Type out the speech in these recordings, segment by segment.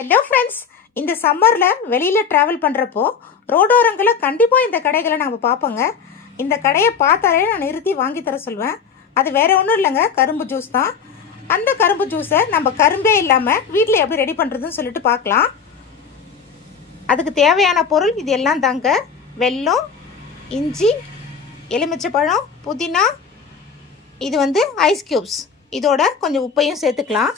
Hello friends, இந்த சம்மரில் வெளியில் ட்ராவல் பண்ணுறப்போ ரோடோரங்களில் கண்டிப்பாக இந்த கடைகளை நம்ம பார்ப்போங்க. இந்த கடையை பார்த்தாலே நான் நிறுத்தி வாங்கி தர சொல்வேன். அது வேற ஒன்றும் இல்லைங்க, கரும்பு ஜூஸ் தான். அந்த கரும்பு ஜூஸை நம்ம கரும்பே இல்லாமல் வீட்டில் எப்படி ரெடி பண்ணுறதுன்னு சொல்லிட்டு பார்க்கலாம். அதுக்கு தேவையான பொருள் இது எல்லாம் தாங்க: வெல்லம், இஞ்சி, எலுமிச்சைப்பழம், புதினா, இது ஐஸ் கியூப்ஸ். இதோட கொஞ்சம் உப்பையும் சேர்த்துக்கலாம்.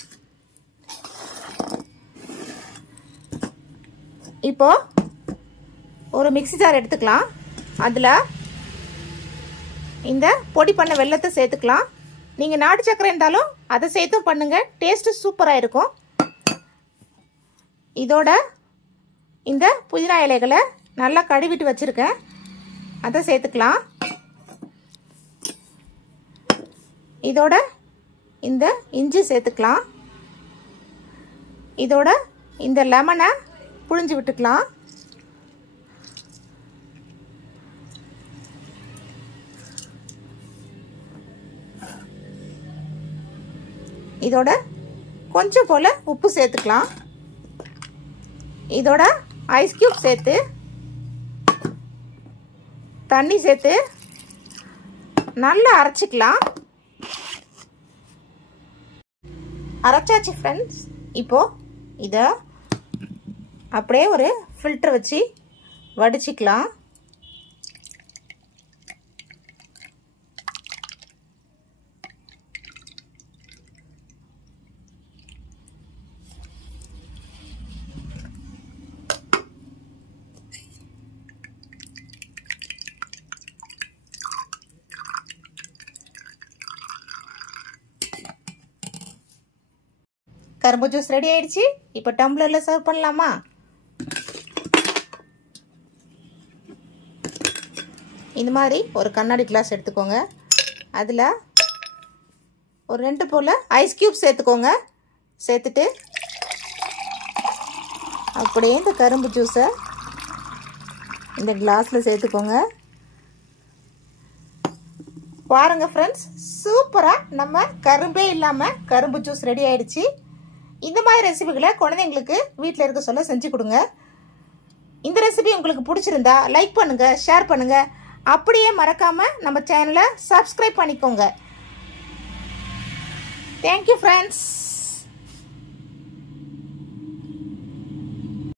இப்போ ஒரு மிக்ஸி ஜார் எடுத்துக்கலாம். அதில் இந்த பொடி பண்ண வெல்லத்தை சேர்த்துக்கலாம். நீங்கள் நாட்டு சக்கரை இருந்தாலும் அதை சேர்த்தும் பண்ணுங்கள், டேஸ்ட்டு சூப்பராக இருக்கும். இதோட இந்த புதினா இலைகளை நல்லா கழுவிட்டு வச்சுருக்கேன், அதை சேர்த்துக்கலாம். இதோட இந்த இஞ்சி சேர்த்துக்கலாம். இதோட இந்த லெமனை புழிஞ்சு விட்டுக்கலாம். இதோட கொஞ்சம் போல உப்பு சேர்த்துக்கலாம். இதோட ஐஸ் கியூப் சேர்த்து தண்ணி சேர்த்து நல்லா அரைச்சிக்கலாம். அரைச்சாச்சு ஃப்ரெண்ட்ஸ். இப்போ இதை அப்படியே ஒரு ஃபில்டர் வச்சு வடிச்சிக்கலாம். கரும்பு ஜூஸ் ரெடி ஆயிடுச்சு. இப்போ டம்ளர்ல சர்வ் பண்ணலாமா? இந்த மாதிரி ஒரு கண்ணாடி கிளாஸ் எடுத்துக்கோங்க. அதில் ஒரு 2 போல் ஐஸ் கியூப் சேர்த்துக்கோங்க. சேர்த்துட்டு அப்படியே இந்த கரும்பு ஜூஸை இந்த கிளாஸில் சேர்த்துக்கோங்க. பாருங்கள் ஃப்ரெண்ட்ஸ், சூப்பராக நம்ம கரும்பே இல்லாமல் கரும்பு ஜூஸ் ரெடி ஆயிடுச்சு. இந்த மாதிரி ரெசிபிகளை குழந்தைங்களுக்கு வீட்டில் இருக்க சொல்ல செஞ்சு கொடுங்க. இந்த ரெசிபி உங்களுக்கு பிடிச்சிருந்தா லைக் பண்ணுங்கள், ஷேர் பண்ணுங்கள். அப்படியே மறக்காமல் நம்ம சேனலை சப்ஸ்கிரைப் பண்ணிக்கோங்க. Thank you friends.